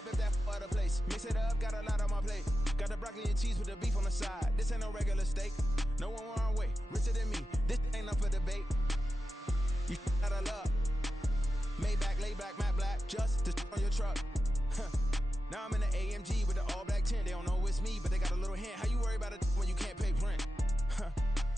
up if that other place. Mix it up, got a lot on my plate. Got the broccoli and cheese with the beef on the side. This ain't no regular steak. No one wrong way, richer than me. This ain't up for debate. You out of luck. Maybach, lay back, matte black, just to on your truck. Now I'm in the AMG with the all black tint. They don't know it's me, but they got a little hint. How you worry about it when you can't pay rent?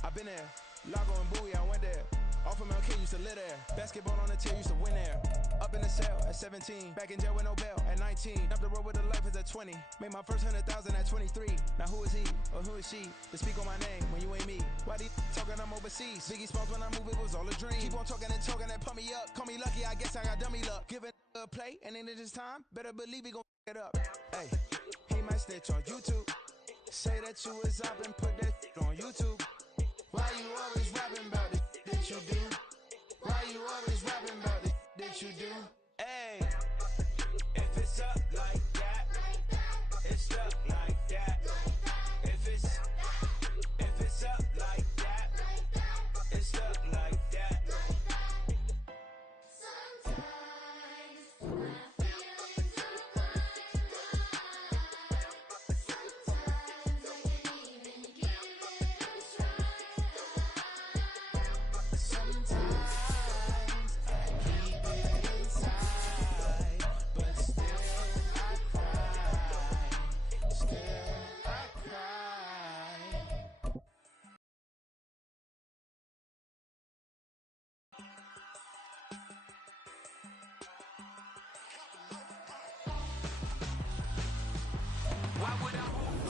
I've been there. Lago and Bowie, I went there. Off of MLK, used to live there. Basketball on the tier, used to win there. Up in the cell at 17. Back in jail with no bail at 19. Up the road with the life is at 20. Made my first 100,000 at 23. Now who is he or who is she to speak on my name when you ain't me? Why they talking I'm overseas? Biggie Smalls when I move, it was all a dream. Keep on talking and pump me up. Call me lucky, I guess I got dummy luck. Give it a play, and then it's time. Better believe he gon' it up. Hey, he might snitch on YouTube. Say that you was up and put that on YouTube. Why you always rapping about the that you do? Why you always rapping about the that you do? Hey, if it's up like that, it's stuck like that. If it's up like that, it's stuck like that.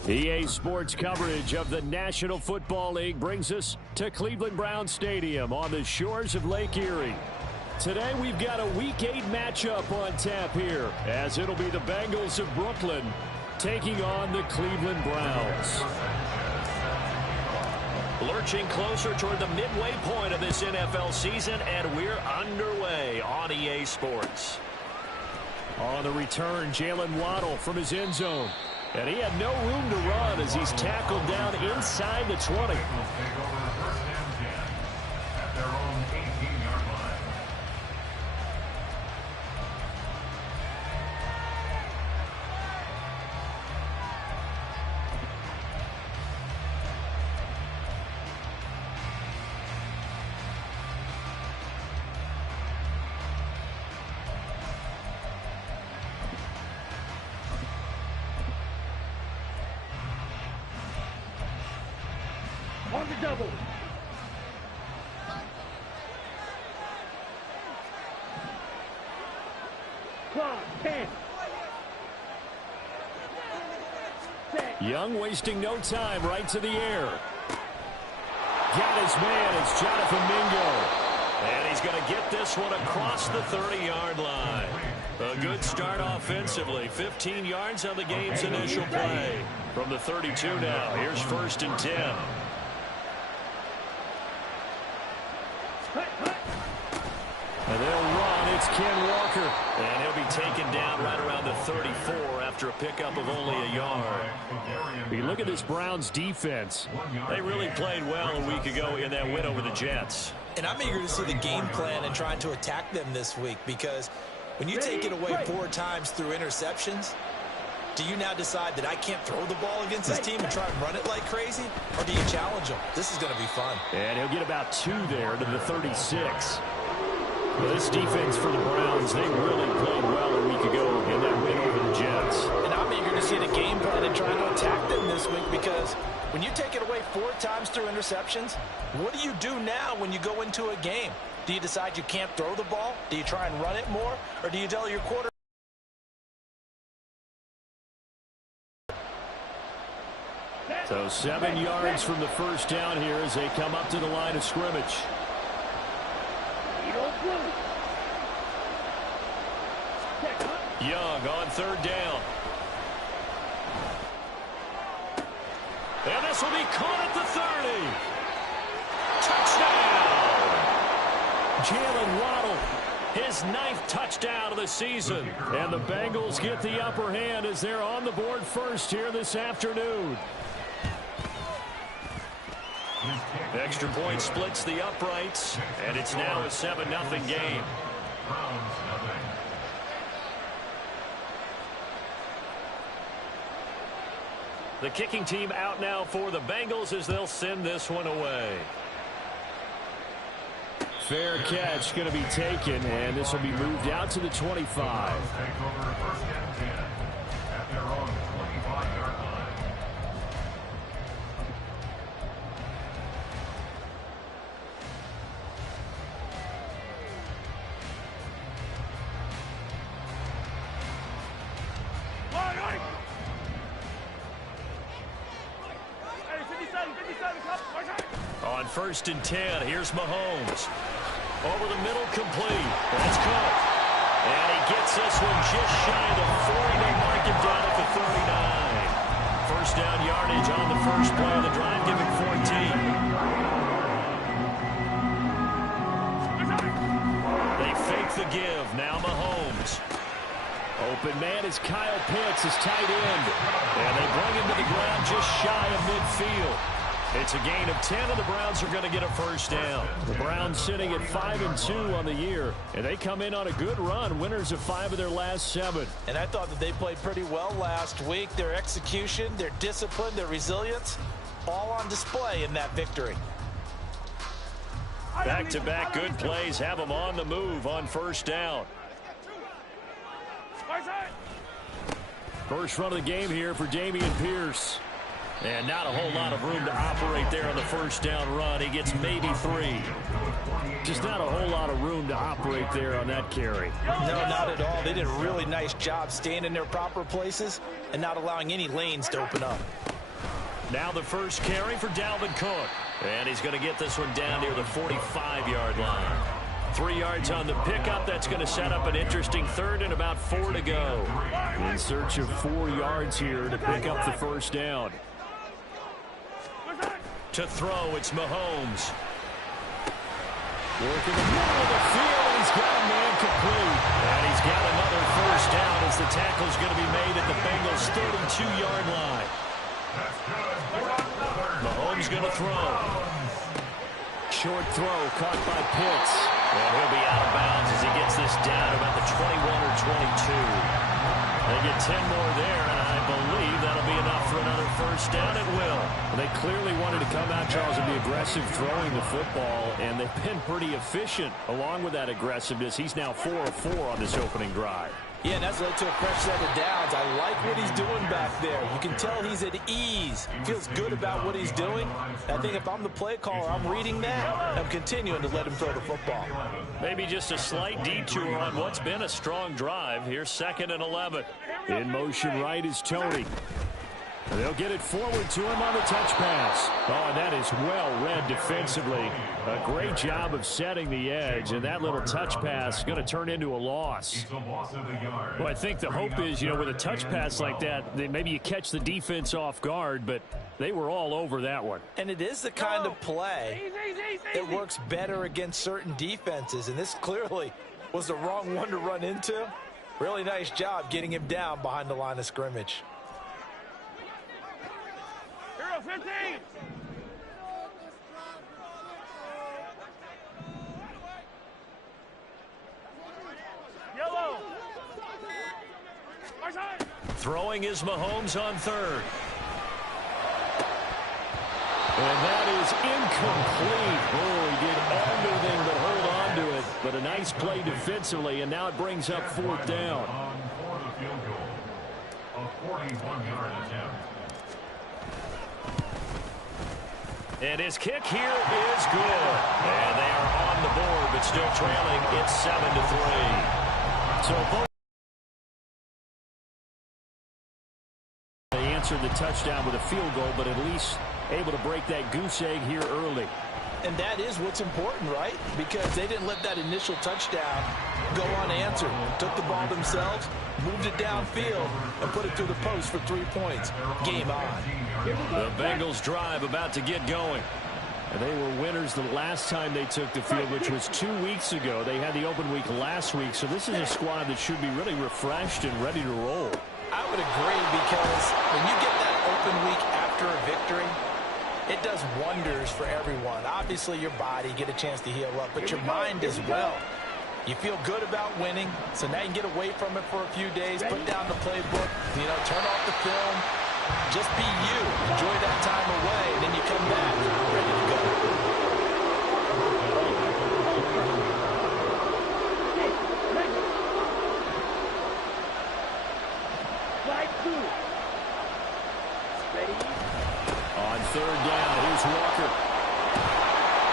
EA Sports coverage of the National Football League brings us to Cleveland Browns Stadium on the shores of Lake Erie. Today we've got a Week 8 matchup on tap here, as it'll be the Bengals of Brooklyn taking on the Cleveland Browns. Lurching closer toward the midway point of this NFL season, and we're underway on EA Sports. On the return, Jalen Waddle from his end zone. And he had no room to run as he's tackled down inside the 20. On the double. Clock, 10. Young wasting no time, right to the air. Got his man, it's Jonathan Mingo. And he's going to get this one across the 30-yard line. A good start offensively. 15 yards on the game's initial play. From the 32 now, here's 1st and 10. And they'll run. It's Ken Walker. And he'll be taken down right around the 34 after a pickup of only a yard. You look at this Browns defense. They really played well a week ago in that win over the Jets. And I'm eager to see the game plan and trying to attack them this week, because when you take it away 4 times through interceptions, do you now decide that I can't throw the ball against this team and try and run it like crazy? Or do you challenge them? This is going to be fun. And he'll get about 2 there to the 36. Well, this defense for the Browns, they really played well a week ago in that win over the Jets. And I'm eager to see the game plan and trying to attack them this week, because when you take it away 4 times through interceptions, what do you do now when you go into a game? Do you decide you can't throw the ball? Do you try and run it more? Or do you tell your quarterback? So 7 yards from the first down here as they come up to the line of scrimmage. Young on 3rd down. And this will be caught at the 30. Touchdown! Jalen Waddle, his 9th touchdown of the season. And the Bengals get the upper hand as they're on the board first here this afternoon. Extra point splits the uprights, and it's now a 7-0 game. The kicking team out now for the Bengals as they'll send this one away. Fair catch going to be taken, and this will be moved out to the 25. On 1st and 10, here's Mahomes. Over the middle, complete. That's Cook. And he gets this one just shy of the 40. They mark him down at the 39. First down yardage on the first play of the drive, giving 14. They fake the give. Now Mahomes. Open man is Kyle Pitts, his tight end. And they bring him to the ground just shy of midfield. It's a gain of 10, and the Browns are going to get a first down. The Browns sitting at 5-2 on the year, and they come in on a good run, winners of 5 of their last 7. And I thought that they played pretty well last week. Their execution, their discipline, their resilience, all on display in that victory. Back-to-back good plays have them on the move on first down. First run of the game here for Dameon Pierce. And not a whole lot of room to operate there on the first down run. He gets maybe 3. Just not a whole lot of room to operate there on that carry. No, not at all. They did a really nice job staying in their proper places and not allowing any lanes to open up. Now the first carry for Dalvin Cook. And he's going to get this one down near the 45-yard line. 3 yards on the pickup. That's going to set up an interesting third and about 4 to go. In search of 4 yards here to pick up the first down. To throw, it's Mahomes. Working the middle of the field, and he's got a man complete. And he's got another first down as the tackle's going to be made at the Bengals' 32-yard line. Mahomes going to throw. Short throw caught by Pitts. And he'll be out of bounds as he gets this down about the 21 or 22. They get 10 more there, and I believe that'll be enough for another first down. It will. Well, they clearly wanted to come out, Charles, and be aggressive throwing the football, and they've been pretty efficient along with that aggressiveness. He's now 4 of 4 on this opening drive. Yeah, and that's led to a fresh set of downs. I like what he's doing back there. You can tell he's at ease. Feels good about what he's doing. I think if I'm the play caller, I'm reading that. I'm continuing to let him throw the football. Maybe just a slight detour on what's been a strong drive. Here's 2nd and 11. In motion right is Tony. And they'll get it forward to him on the touch pass. Oh, and that is well read defensively. A great job of setting the edge, and that little touch pass is going to turn into a loss. Well, I think the hope is, with a touch pass like that, maybe you catch the defense off guard, but they were all over that one. And it is the kind of play that works better against certain defenses, and this clearly was the wrong one to run into. Really nice job getting him down behind the line of scrimmage. 15. Yellow. Throwing is Mahomes on 3rd. And that is incomplete. Oh, he did everything but hold on to it. But a nice play defensively, and now it brings up 4th down. For the field goal, a 41-yard attempt. And his kick here is good. And they are on the board, but still trailing. It's 7-3. So both they answered the touchdown with a field goal, but at least able to break that goose egg here early. And that is what's important, right? Because they didn't let that initial touchdown go unanswered. Took the ball themselves, moved it downfield, and put it through the post for 3 points. Game on. The Bengals drive about to get going. And they were winners the last time they took the field, which was 2 weeks ago. They had the open week last week, so this is a squad that should be really refreshed and ready to roll. I would agree, because when you get that open week after a victory, it does wonders for everyone. Obviously, your body, get a chance to heal up, but your mind as well. You feel good about winning, so now you can get away from it for a few days, put down the playbook, turn off the film, Just be you. Enjoy that time away, and then you come back ready to go. On third down, here's Walker.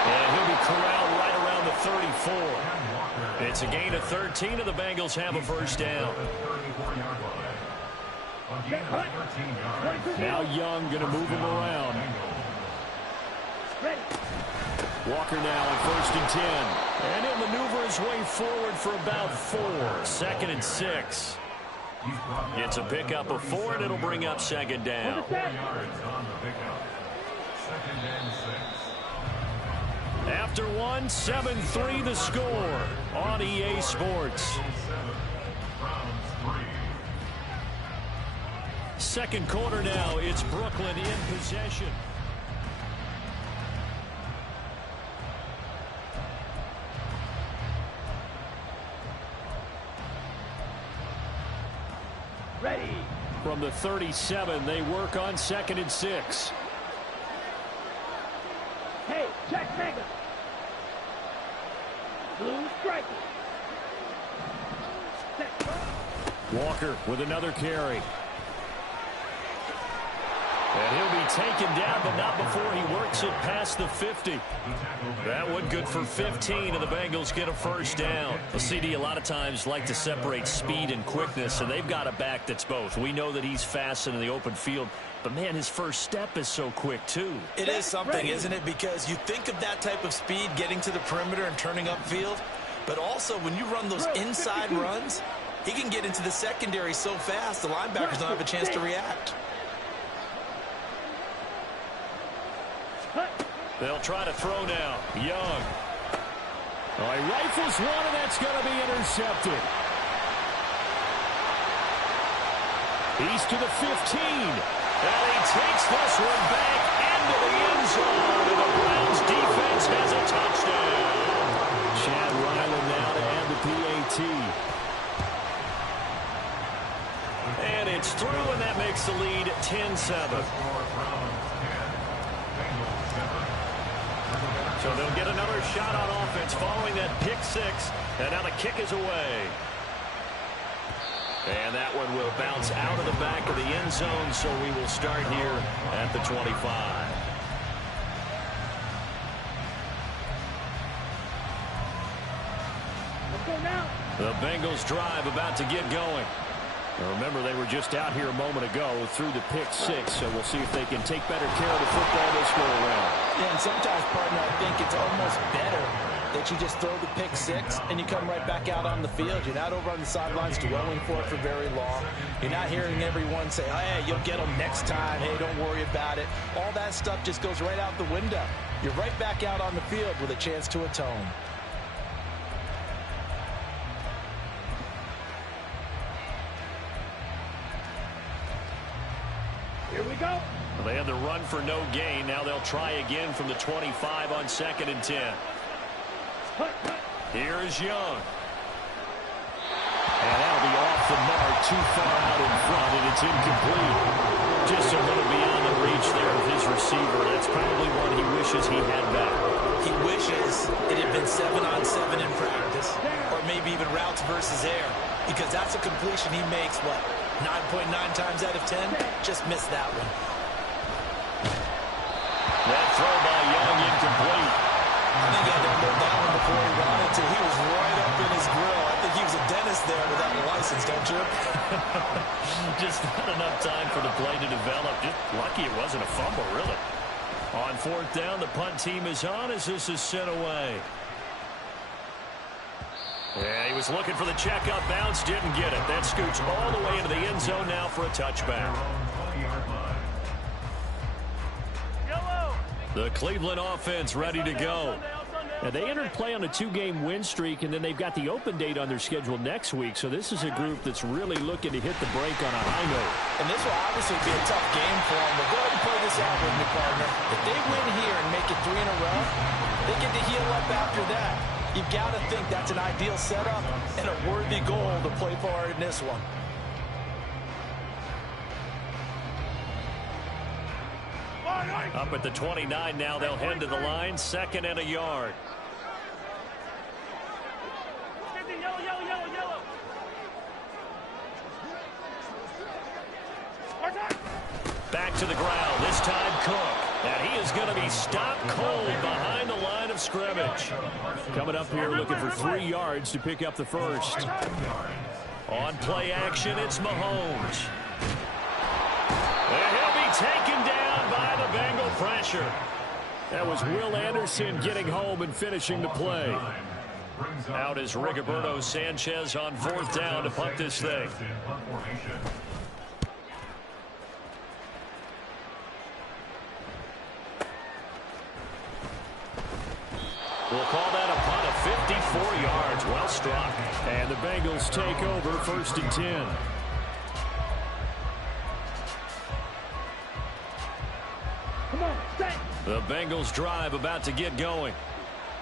And he'll be corralled right around the 34. It's a gain of 13, and the Bengals have a first down. Now Young going to move him around. Walker now on 1st and 10. And he'll maneuver his way forward for about 4. 2nd and 6. It's a pickup of 4, and it'll bring up 2nd down. After one, 7-3 the score on EA Sports. Second quarter now, it's Brooklyn in possession. Ready. From the 37, they work on 2nd and 6. Hey, check mega. Blue striker. Walker with another carry. And he'll be taken down, but not before he works it past the 50. That one good for 15, and the Bengals get a first down. Well, CD a lot of times like to separate speed and quickness, and they've got a back that's both. We know that he's fast in the open field, but, man, his first step is so quick, too. It is something, isn't it? Because you think of that type of speed getting to the perimeter and turning upfield, but also when you run those inside runs, he can get into the secondary so fast the linebackers don't have a chance to react. They'll try to throw now. Young. Oh, he rifles one, and that's going to be intercepted. He's to the 15. And he takes this one back into the end zone. And the Browns defense has a touchdown. Chad Ryland now to add the PAT. And it's through, and that makes the lead 10-7. So they'll get another shot on offense following that pick six. And now the kick is away. And that one will bounce out of the back of the end zone, so we will start here at the 25. The Bengals drive about to get going. Now remember, they were just out here a moment ago through the pick six, so we'll see if they can take better care of the football this go around. Yeah, and sometimes, partner, I think it's almost better that you just throw the pick six and you come right back out on the field. You're not over on the sidelines dwelling for it for very long. You're not hearing everyone say, oh, hey, you'll get them next time. Hey, don't worry about it. All that stuff just goes right out the window. You're right back out on the field with a chance to atone. Here we go. Well, they had the run for no gain. Now they'll try again from the 25 on 2nd and 10. Here's Young. And that'll be off the mark, too far out in front, and it's incomplete. Just a little beyond the reach there of his receiver. That's probably one he wishes he had back. He wishes it had been 7-on-7 in practice, or maybe even routes versus air, because that's a completion he makes, what, 9.9 times out of 10? Just missed that one. That throw by Young incomplete. I think he had to know that one before he wanted to. He was right up in his grill. I think he was a dentist there without a license, don't you? Just not enough time for the play to develop. Just lucky it wasn't a fumble, really. On 4th down, the punt team is on as this is sent away. Yeah, he was looking for the checkup bounce, didn't get it. That scoots all the way into the end zone now for a touchback. The Cleveland offense ready to go. Now, they entered play on a 2-game win streak, and then they've got the open date on their schedule next week. So this is a group that's really looking to hit the break on a high note. And this will obviously be a tough game for them. But go ahead and play this out with me, partner. If they win here and make it 3 in a row, they get to heal up after that. You've got to think that's an ideal setup and a worthy goal to play for in this one. Up at the 29 now, they'll head to the line, 2nd and a yard. Back to the ground, this time Cook. And he is going to be stopped cold behind the line of scrimmage. Coming up here looking for 3 yards to pick up the first. On play action, it's Mahomes. And he'll be taken down by the Bengal pressure. That was Will Anderson getting home and finishing the play. Out is Rigoberto Sanchez on 4th down to punt this thing. We'll call that a punt of 54 yards. Well struck. And the Bengals take over 1st and 10. Come on, stay. The Bengals drive about to get going.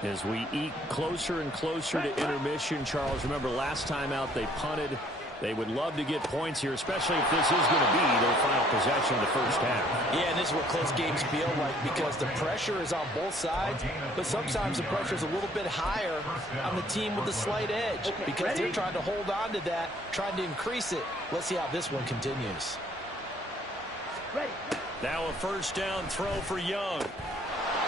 As we eke closer and closer to intermission, Charles, remember last time out they punted. They would love to get points here, especially if this is going to be their final possession of the first half. Yeah, and this is what close games feel like because the pressure is on both sides, but sometimes the pressure is a little bit higher on the team with the slight edge because they're trying to hold on to that, trying to increase it. Let's see how this one continues. Ready. Now a 1st down throw for Young.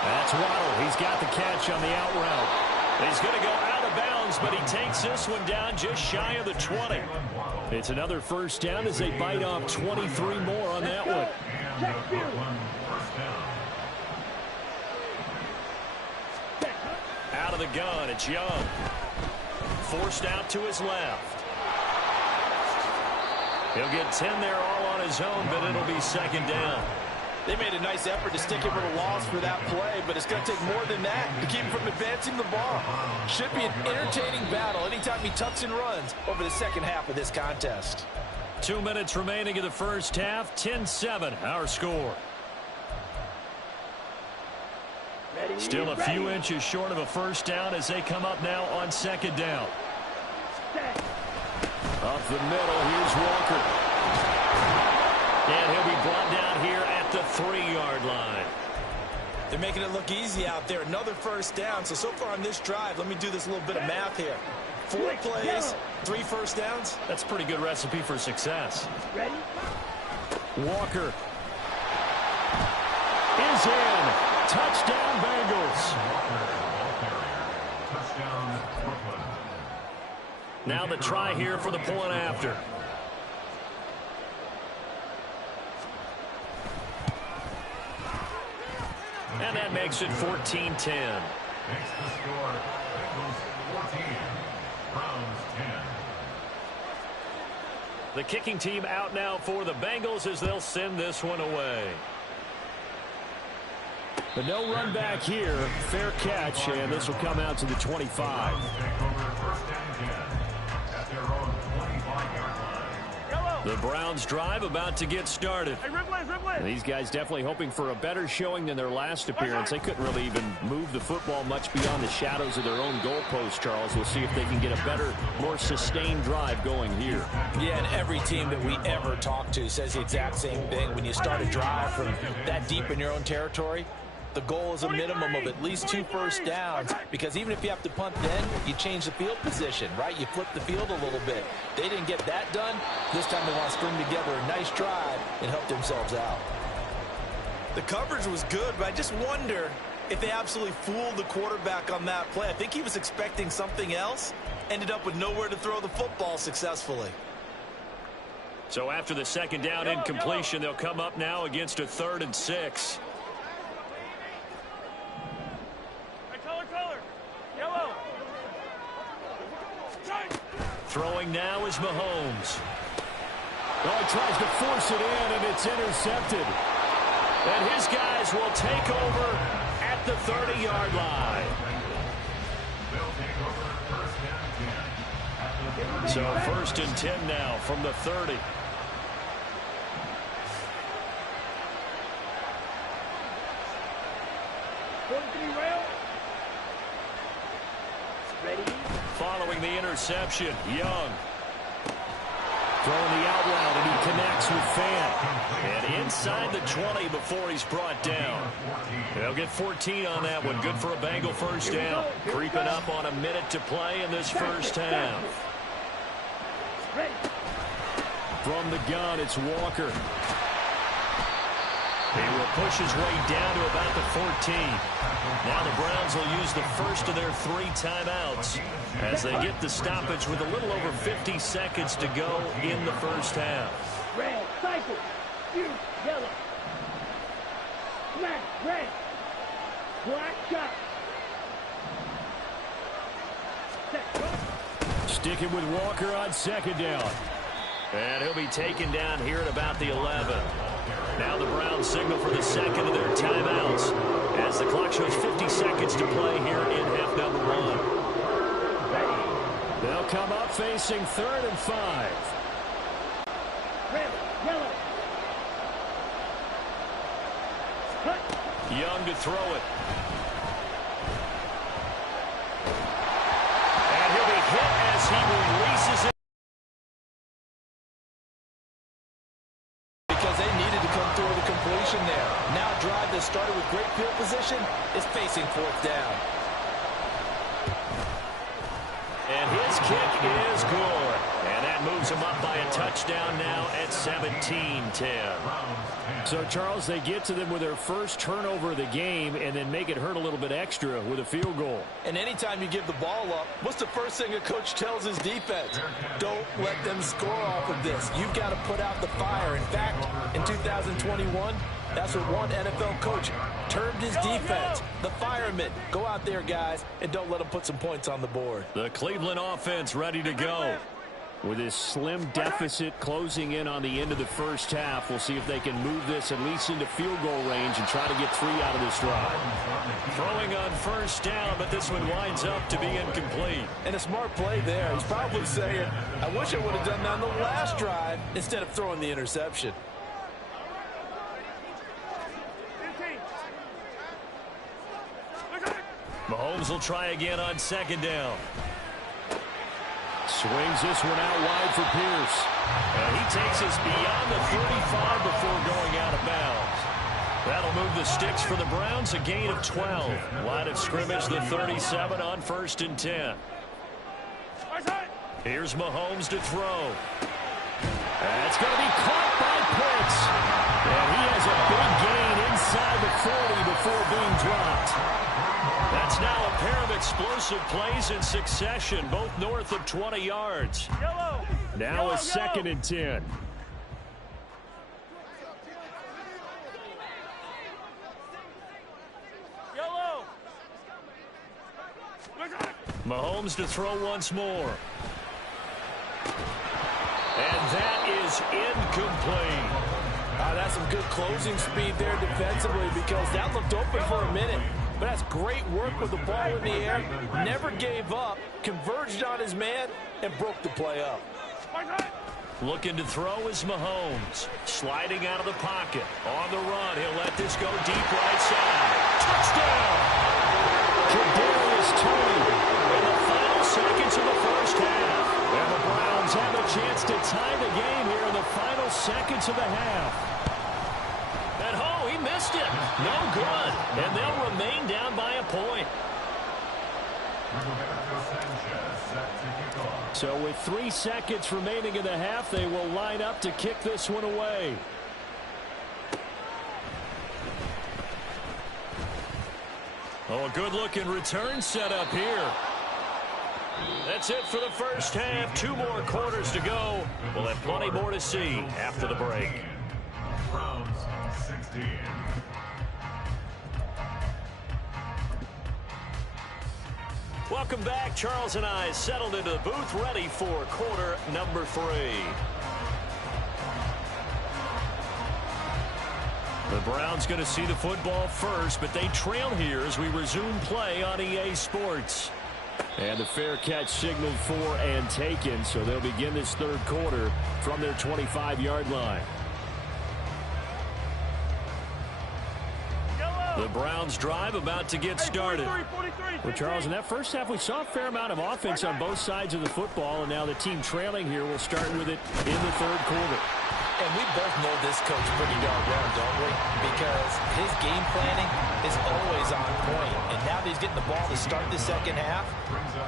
That's Waddle. He's got the catch on the out route. He's going to go out of bounds, but he takes this one down just shy of the 20. It's another 1st down as they bite off 23 more on that one. Out of the gun, it's Young. Forced out to his left. He'll get 10 there all on his own, but it'll be 2nd down. They made a nice effort to stick him with a loss for that play, but it's going to take more than that to keep him from advancing the ball. Should be an entertaining battle anytime he tucks and runs over the second half of this contest. 2 minutes remaining in the first half, 10-7 our score. Ready. Still a few inches short of a 1st down as they come up now on 2nd down. Stay. Up the middle, here's Walker. And he'll be brought down here at the 3-yard line. They're making it look easy out there. Another 1st down. So far on this drive, let me do this little bit of math here. 4 plays, 3 1st downs. That's a pretty good recipe for success. Ready. Walker is in. Touchdown, Bengals. Now the try here for the point after. And that makes it 14-10. Makes the score Bengals 14, Browns 10. The kicking team out now for the Bengals as they'll send this one away. But no run back here. Fair catch, and this will come out to the 25. Browns take over 1st and 10 at their own 25-yard line. The Browns drive about to get started. These guys definitely hoping for a better showing than their last appearance. They couldn't really even move the football much beyond the shadows of their own goalpost, Charles. We'll see if they can get a better, more sustained drive going here. Yeah, and every team that we ever talk to says the exact same thing. When you start a drive from that deep in your own territory, the goal is a minimum of at least 2 1st downs, because even if you have to punt then, you change the field position, right? You flip the field a little bit. They didn't get that done. This time they want to string together a nice drive and help themselves out. The coverage was good, but I just wonder if they absolutely fooled the quarterback on that play. I think he was expecting something else. Ended up with nowhere to throw the football successfully. So after the 2nd down incompletion, they'll come up now against a 3rd and 6. Throwing now is Mahomes. Oh, he tries to force it in, and it's intercepted. And his guys will take over at the 30-yard line. So 1st and 10 now from the 30. Following the interception, Young. Throwing the out route, and he connects with Fant. And inside the 20 before he's brought down. They'll get 14 on that one. Good for a Bengal first down. Creeping up on a minute to play in this first half. From the gun, it's Walker. He will push his way down to about the 14. Now the Browns will use the first of their 3 timeouts as they get the stoppage with a little over 50 seconds to go in the first half. Red, cycle. You, yellow. Smash, red. Black shot. Sticking with Walker on second down. And he'll be taken down here at about the 11. Now the Browns signal for the second of their timeouts as the clock shows 50 seconds to play here in half number 1. They'll come up facing 3rd and 5. Red, yellow. Cut. Young to throw it. And he'll be hit as he releases it. Because they needed to come through with a completion there. Now a drive that started with great field position is facing 4th down. And his kick is good. And that moves him up by a touchdown now at 17-10. So, Charles, they get to them with their first turnover of the game and then make it hurt a little bit extra with a field goal. And anytime you give the ball up, what's the first thing a coach tells his defense? Don't let them score off of this. You've got to put out the fire. In fact, in 2021, that's what one NFL coach termed his defense, the firemen. Go out there, guys, and don't let them put some points on the board. The Cleveland offense ready to go. With this slim deficit closing in on the end of the first half, we'll see if they can move this at least into field goal range and try to get 3 out of this drive. Throwing on first down, but this one winds up to be incomplete. And a smart play there. He's probably saying, I wish I would have done that on the last drive instead of throwing the interception. Mahomes will try again on second down. Swings this one out wide for Pierce. And he takes us beyond the 35 before going out of bounds. That'll move the sticks for the Browns, a gain of 12. Line of scrimmage, the 37 on 1st and 10. Here's Mahomes to throw. That's going to be caught by Pitts. And he has a big gain inside the 40 before being dropped. That's now a pair of explosive plays in succession, both north of 20 yards. Now a 2nd and 10. Mahomes to throw once more. And that is incomplete. That's some good closing speed there defensively because that looked open for a minute. But that's great work with the ball in the air. Never gave up, converged on his man, and broke the play up. Looking to throw is Mahomes. Sliding out of the pocket. On the run, he'll let this go deep right side. Touchdown! Kadarius Toney. In the final seconds of the first half. And the Browns have a chance to tie the game here in the final seconds of the half. And he missed it. No good. And they'll remain down by a point. So with 3 seconds remaining in the half, they will line up to kick this one away. Oh, a good-looking return set up here. That's it for the first half. 2 more quarters to go. We'll have plenty more to see after the break. Browns 16. Welcome back. Charles and I settled into the booth, ready for quarter number 3. The Browns going to see the football first, but they trail here as we resume play on EA Sports. And the fair catch signaled for and taken, so they'll begin this 3rd quarter from their 25-yard line. The Browns drive about to get started. Well, Charles, in that first half, we saw a fair amount of offense on both sides of the football, and now the team trailing here will start with it in the 3rd quarter. And we both know this coach pretty darn well, don't we? Because his game planning is always on point. And now that he's getting the ball to start the second half,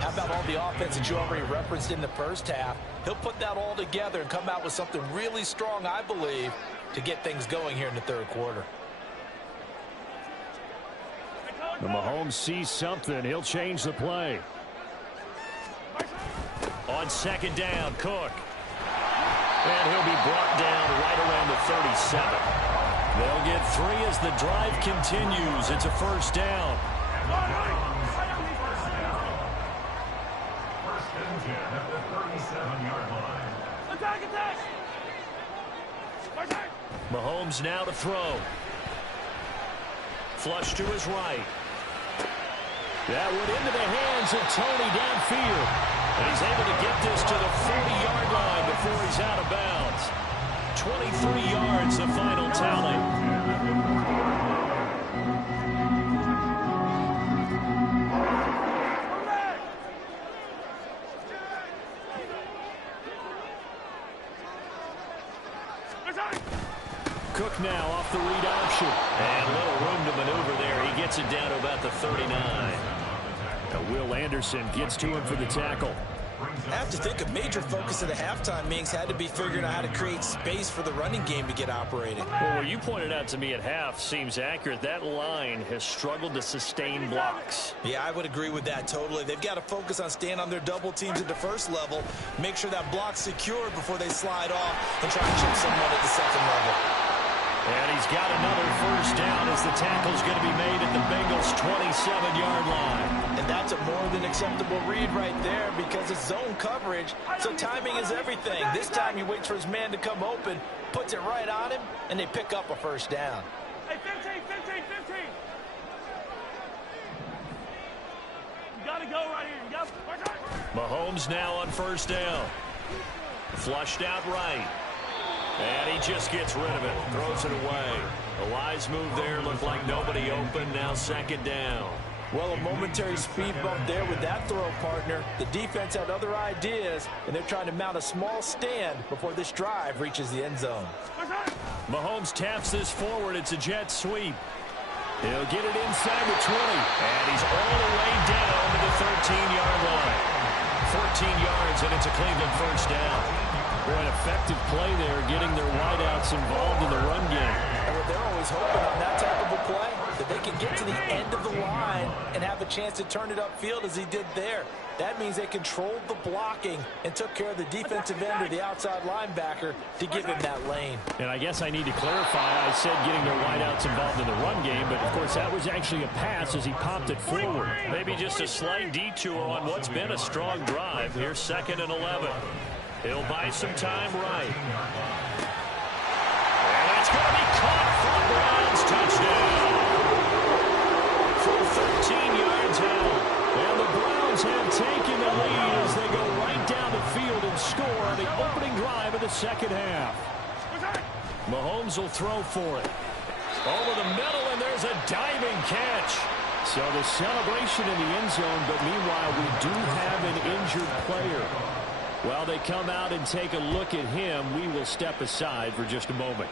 how about all the offense that you already referenced in the first half? He'll put that all together and come out with something really strong, I believe, to get things going here in the third quarter. The Mahomes sees something. He'll change the play. On second down, Cook. And he'll be brought down right around the 37. They'll get 3 as the drive continues. It's a first down. First and 10 at the 37-yard line. Mahomes now to throw. Flush to his right. That went into the hands of Tony downfield. And he's able to get this to the 40-yard line before he's out of bounds. 23 yards, the final tally. Cook now off the read option. And a little room to maneuver there. He gets it down to about the 39. Now Will Anderson gets to him for the tackle. I have to think a major focus of the halftime meetings had to be figuring out how to create space for the running game to get operating. Well, what you pointed out to me at half seems accurate. That line has struggled to sustain blocks. Yeah, I would agree with that totally. They've got to focus on staying on their double teams at the first level, make sure that block's secured before they slide off and try to chip someone at the second level. And he's got another first down as the tackle's going to be made at the Bengals' 27-yard line. And that's a more than acceptable read right there because it's zone coverage, so timing is everything. This time he waits for his man to come open, puts it right on him, and they pick up a first down. Hey, 15, 15, 15. You got to go right here. You got to... Mahomes now on first down. Flushed out right. And he just gets rid of it, throws it away. A wise move there, looked like nobody open, now second down. Well, a momentary speed bump there with that throw, partner. The defense had other ideas, and they're trying to mount a small stand before this drive reaches the end zone. Mahomes taps this forward. It's a jet sweep. He'll get it inside the 20. And he's all the way down to the 13-yard line. 14 yards, and it's a Cleveland first down. Boy, an effective play there, getting their wideouts involved in the run game. And what they're always hoping on that type of a play, that they can get to the end of the line and have a chance to turn it upfield as he did there. That means they controlled the blocking and took care of the defensive end or the outside linebacker to give him that lane. And I guess I need to clarify, I said getting their wideouts involved in the run game, but of course that was actually a pass as he popped it forward. Maybe just a slight detour on what's been a strong drive. Here's 2nd and 11. He'll buy some time right. And it's going to be caught for the Browns. Touchdown. From 13 yards out. And the Browns have taken the lead as they go right down the field and score on the opening drive of the second half. Mahomes will throw for it. Over the middle, and there's a diving catch. So the celebration in the end zone, but meanwhile we do have an injured player. While they come out and take a look at him, we will step aside for just a moment.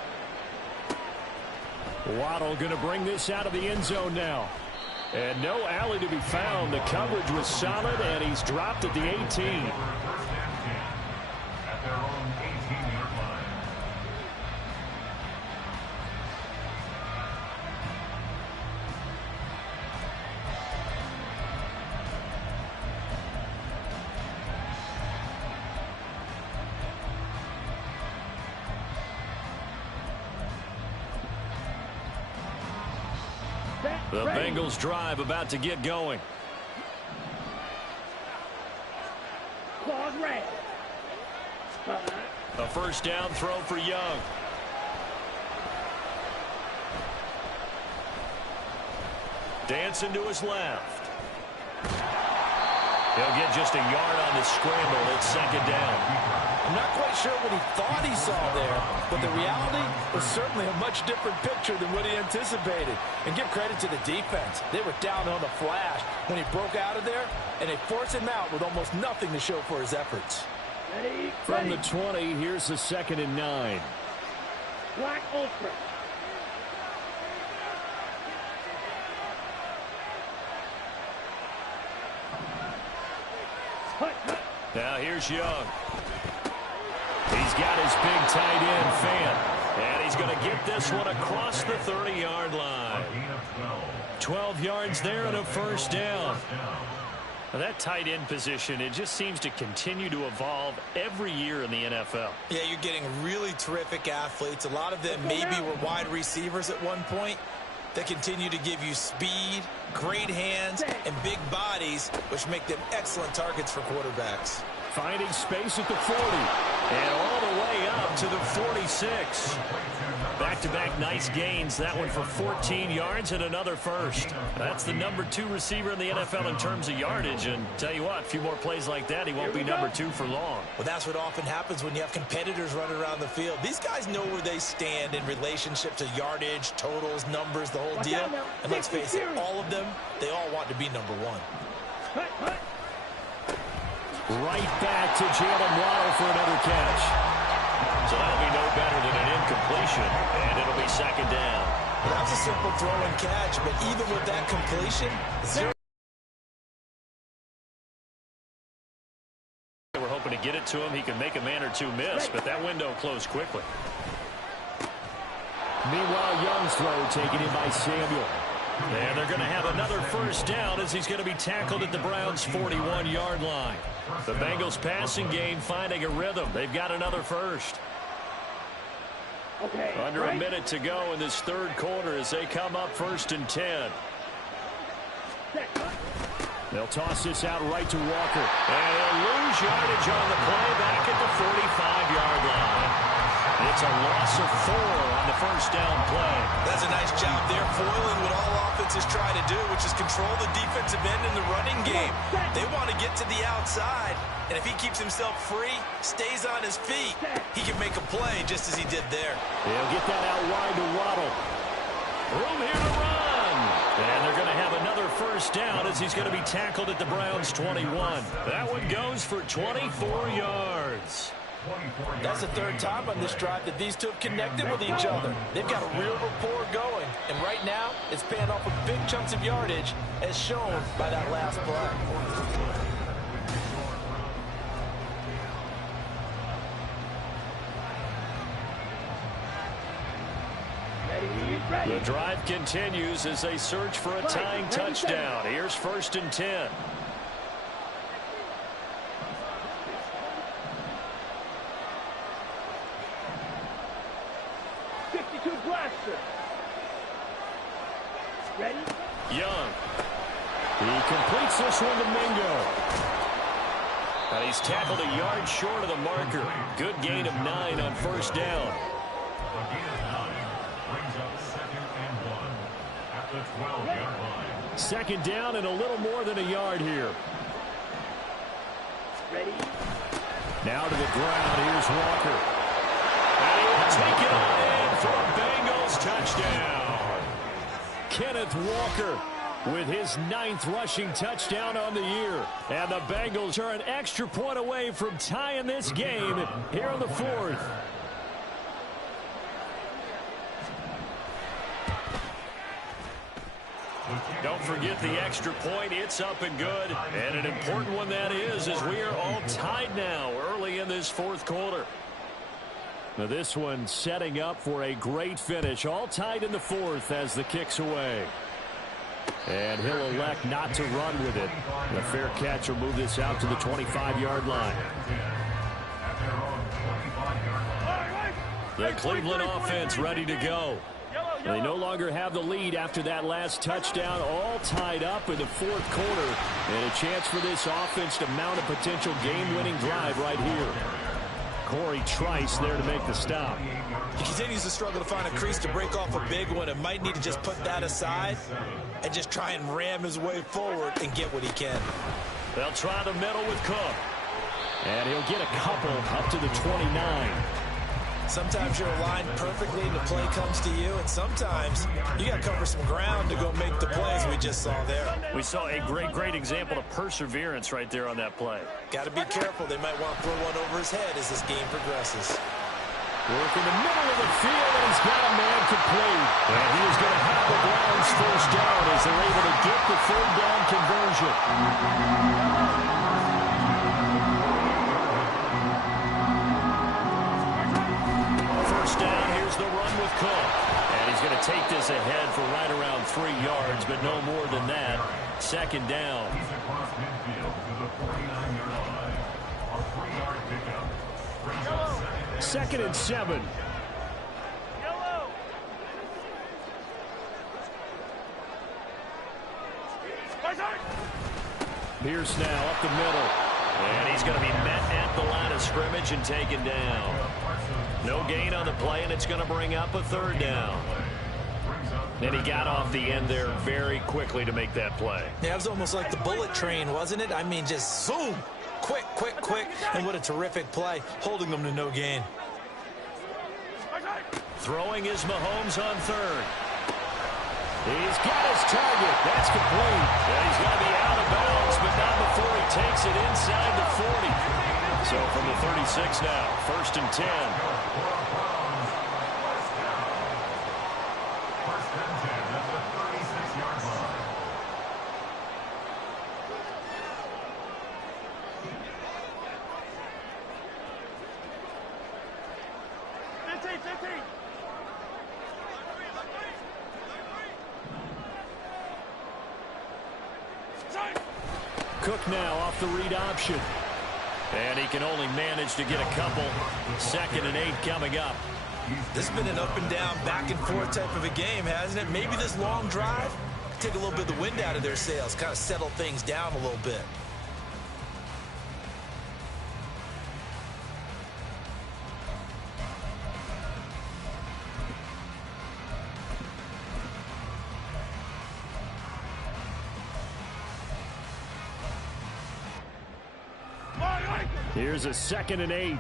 Waddle going to bring this out of the end zone now. And no alley to be found. The coverage was solid, and he's dropped at the 18. At their own 18-yard line. The Bengals drive about to get going. Claws red. A first down throw for Young. Dancing to his left. He'll get just a yard on the scramble. It's second down. I'm not quite sure what he thought he saw there, but the reality was certainly a much different picture than what he anticipated. And give credit to the defense. They were down on the flash when he broke out of there, and they forced him out with almost nothing to show for his efforts. Ready, From the 20, here's the 2nd and 9. Black Ultra. Now here's Young. He's got his big tight end fan. And he's going to get this one across the 30-yard line. 12 yards there and a first down. Now that tight end position, it just seems to continue to evolve every year in the NFL. Yeah, you're getting really terrific athletes. A lot of them maybe were wide receivers at one point. They continue to give you speed, great hands, and big bodies, which make them excellent targets for quarterbacks. Finding space at the 40. And all the way up to the 46. Back-to-back nice gains. That one for 14 yards and another first. That's the number 2 receiver in the NFL in terms of yardage. And tell you what, a few more plays like that, he won't be number 2 for long. Well, that's what often happens when you have competitors running around the field. These guys know where they stand in relationship to yardage, totals, numbers, the whole deal. And let's face it, all of them, they all want to be number 1. Right back to Jalen Waddle for another catch. So that'll be no better than an incompletion, and it'll be second down. Well, that was a simple throw and catch, but even with that completion, 0. We're hoping to get it to him. He can make a man or two miss, but that window closed quickly. Meanwhile, Young's throw taken in by Samuel. And they're going to have another first down as he's going to be tackled at the Browns' 41-yard line. The Bengals passing game finding a rhythm. They've got another first. Under a minute to go in this third quarter as they come up 1st and 10. They'll toss this out right to Walker. And they'll lose yardage on the play back at the 45-yard line. It's a loss of 4 on the first down play. That's a nice job there, foiling what all offenses try to do, which is control the defensive end in the running game. They want to get to the outside, and if he keeps himself free, stays on his feet, he can make a play just as he did there. They'll get that out wide to Waddle. Room here to run. And they're going to have another first down as he's going to be tackled at the Browns' 21. That one goes for 24 yards. That's the third time on this drive that these two have connected with each other. They've got a real rapport going, and right now it's paying off with big chunks of yardage as shown by that last play. The drive continues as they search for a tying touchdown. Here's 1st and 10. Young. He completes this one to Mingo. And he's tackled a yard short of the marker. Good gain of 9 on first down. A gain of 9 brings up 2nd and 1 at the 12-yard line. Second down and a little more than a yard here. Now to the ground. Here's Walker. And he will take it on in for a Bengals touchdown. Kenneth Walker with his 9th rushing touchdown on the year. And the Bengals are an extra point away from tying this game here in the 4th. Don't forget the extra point. It's up and good. And an important one that is, as we are all tied now early in this 4th quarter. Now this one setting up for a great finish. All tied in the 4th as the kick's away. And he'll elect not to run with it. The fair catch will move this out to the 25-yard line. The Cleveland offense ready to go. They no longer have the lead after that last touchdown. All tied up in the 4th quarter. And a chance for this offense to mount a potential game-winning drive right here. Corey Trice there to make the stop. He continues to struggle to find a crease to break off a big one and might need to just put that aside and just try and ram his way forward and get what he can. They'll try the middle with Cook. And he'll get a couple up to the 29. Sometimes you're aligned perfectly and the play comes to you, and sometimes you got to cover some ground to go make the plays we just saw there. We saw a great example of perseverance right there on that play. Got to be careful. They might want to throw one over his head as this game progresses. Work in the middle of the field, and he's And he is going to have the Browns first down as they're able to get the third down conversion. First down, here's the run with Cook. And he's going to take this ahead for right around 3 yards, but no more than that. Second down. He's across midfield to the 49-yard line. A 3-yard pickup. Brings up Second and 7. Pierce now up the middle. And he's going to be met at the line of scrimmage and taken down. No gain on the play, and it's going to bring up a third down. And he got off the end there very quickly to make that play. Yeah, it was almost like the bullet train, wasn't it? I mean, just zoom. Quick, quick, quick. And what a terrific play, holding them to no gain. Throwing is Mahomes on third. He's got his target. That's complete. And he's going to be out of bounds, but not before he takes it inside the 40. So from the 36 now, first and 10. First and 10 at the 36-yard line. Cook now off the read option. And he can only manage to get a couple. Second and 8 coming up. This has been an up and down, back and forth type of a game, hasn't it? Maybe this long drive could take a little bit of the wind out of their sails, kind of settle things down a little bit. Here's a second and 8.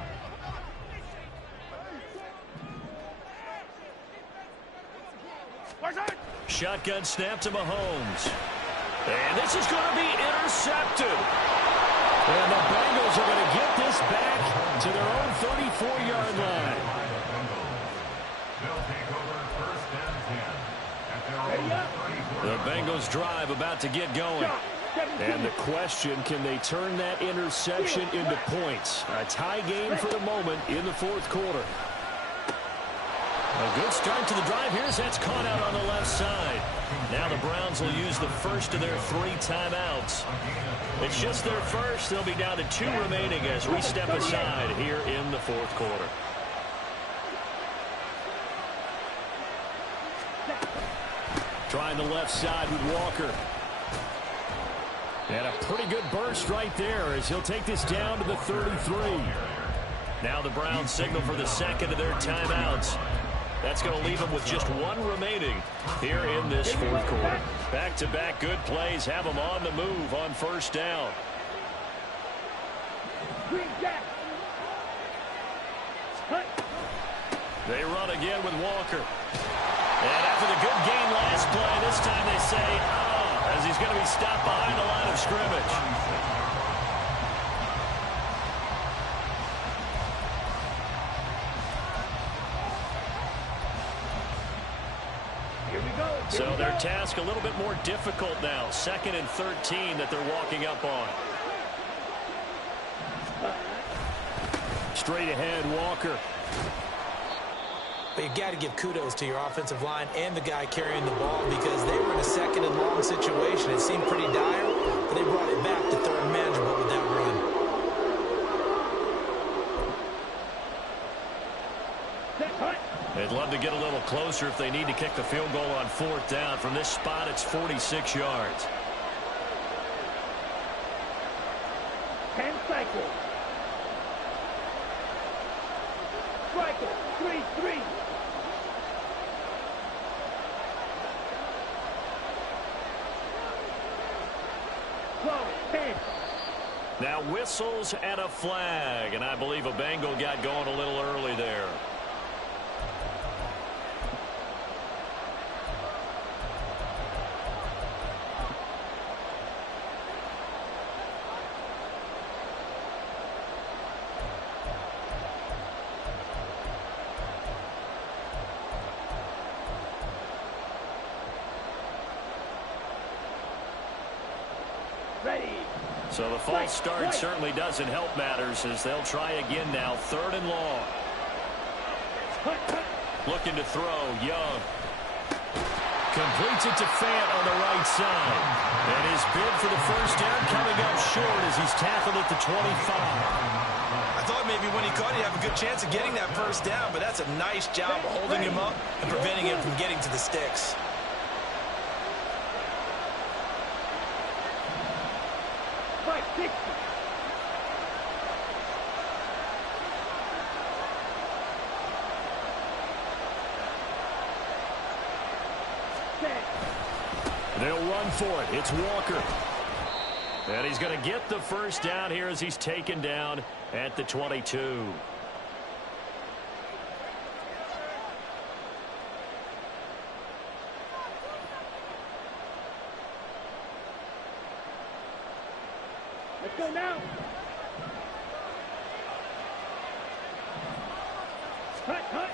Shotgun snap to Mahomes. And this is going to be intercepted. And the Bengals are going to get this back to their own 34-yard line. They'll take over first and 10 at their own 34. The Bengals drive about to get going. And the question, can they turn that interception into points? A tie game for the moment in the fourth quarter. A good start to the drive here as that's caught out on the left side. Now the Browns will use the first of their 3 timeouts. It's just their first. They'll be down to 2 remaining as we step aside here in the fourth quarter. Trying the left side with Walker. And a pretty good burst right there as he'll take this down to the 33. Now the Browns signal for the second of their timeouts. That's going to leave them with just 1 remaining here in this fourth quarter. Back-to-back good plays have them on the move on first down. They run again with Walker. And after the good gain last play, this time they say, as he's going to be stopped behind the line of scrimmage. So their task a little bit more difficult now. Second and 13 that they're walking up on. Straight ahead, Walker. But you got to give kudos to your offensive line and the guy carrying the ball because they were in a second and long situation. It seemed pretty dire, but they brought it back to third and manageable with that run. They'd love to get a little closer if they need to kick the field goal on fourth down. From this spot, it's 46 yards. 10 seconds. Striker, 3-3. Now whistles and a flag, and I believe a Bengal got going a little early there. So the false start certainly doesn't help matters as they'll try again now. 3rd and long. Looking to throw. Young. Completes it to Fant on the right side. And his bid for the first down coming up short as he's tackled at the 25. I thought maybe when he caught it, he'd have a good chance of getting that first down, but that's a nice job of holding him up and preventing him from getting to the sticks. They'll run for it. It's Walker. And he's going to get the first down here as he's taken down at the 22. Let's go now. Cut.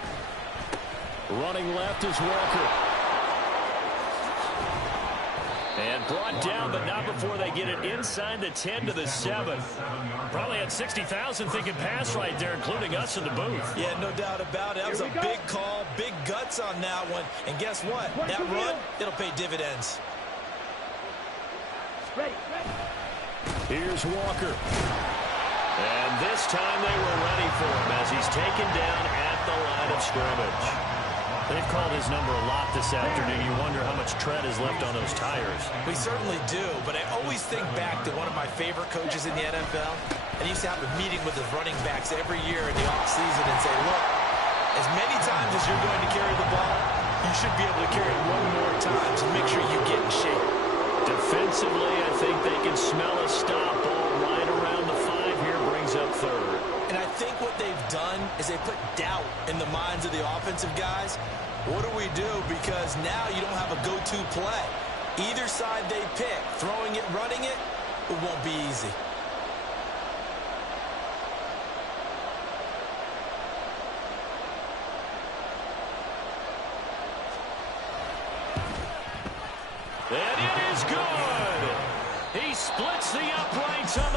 Running left is Walker. And brought down, but not before they get it inside the 10 to the 7. Probably had 60,000 thinking pass right there, including us in the booth. Yeah, no doubt about it. That was a big call, big guts on that one. And guess what? That run, it'll pay dividends. Here's Walker. And this time they were ready for him as he's taken down at the line of scrimmage. They've called his number a lot this afternoon. You wonder how much tread is left on those tires. We certainly do, but I always think back to one of my favorite coaches in the NFL. And he used to have a meeting with his running backs every year in the offseason and say, look, as many times as you're going to carry the ball, you should be able to carry it one more time to make sure you get in shape. Defensively, I think they can smell a stop ball right around the 5 here, brings up 3rd. And I think what they've done is they put doubt in the minds of the offensive guys. What do we do? Because now you don't have a go-to play. Either side they pick, throwing it, running it, it won't be easy. And it is good. He splits the uprights on the